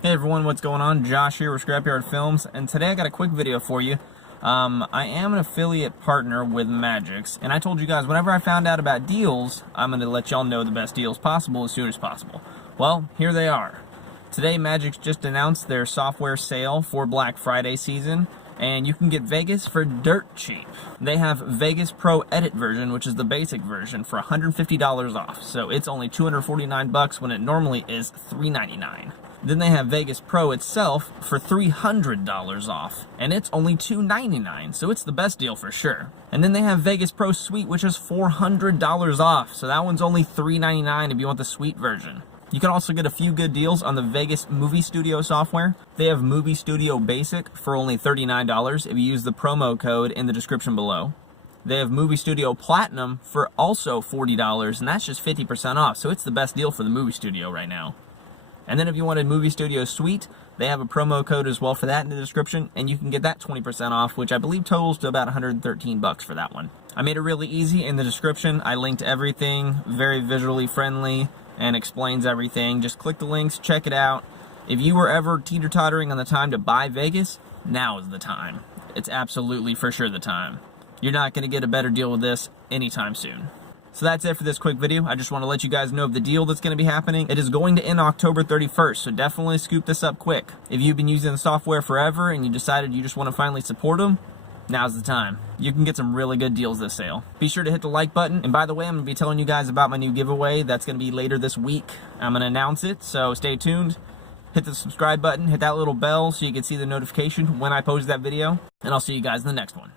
Hey everyone, what's going on? Josh here with Scrapyard Films, and today I got a quick video for you. I am an affiliate partner with Magix, and I told you guys whenever I found out about deals, I'm going to let y'all know the best deals possible as soon as possible. Well, here they are. Today Magix just announced their software sale for Black Friday season, and you can get Vegas for dirt cheap. They have Vegas Pro Edit version, which is the basic version, for $150 off, so it's only $249 when it normally is $399. Then they have Vegas Pro itself for $300 off, and it's only $299, so it's the best deal for sure. And then they have Vegas Pro Suite, which is $400 off, so that one's only $399 if you want the Suite version. You can also get a few good deals on the Vegas Movie Studio software. They have Movie Studio Basic for only $39 if you use the promo code in the description below. They have Movie Studio Platinum for also $40, and that's just 50% off, so it's the best deal for the Movie Studio right now. And then if you wanted Movie Studio Suite, they have a promo code as well for that in the description, and you can get that 20% off, which I believe totals to about $113 for that one. I made it really easy in the description. I linked everything, very visually friendly, and explains everything. Just click the links, check it out. If you were ever teeter-tottering on the time to buy Vegas, now is the time. It's absolutely for sure the time. You're not going to get a better deal with this anytime soon. So that's it for this quick video. I just want to let you guys know of the deal that's going to be happening. It is going to end October 31st, so definitely scoop this up quick. If you've been using the software forever and you decided you just want to finally support them, now's the time. You can get some really good deals this sale. Be sure to hit the like button. And by the way, I'm going to be telling you guys about my new giveaway. That's going to be later this week. I'm going to announce it, so stay tuned. Hit the subscribe button, hit that little bell so you can see the notification when I post that video. And I'll see you guys in the next one.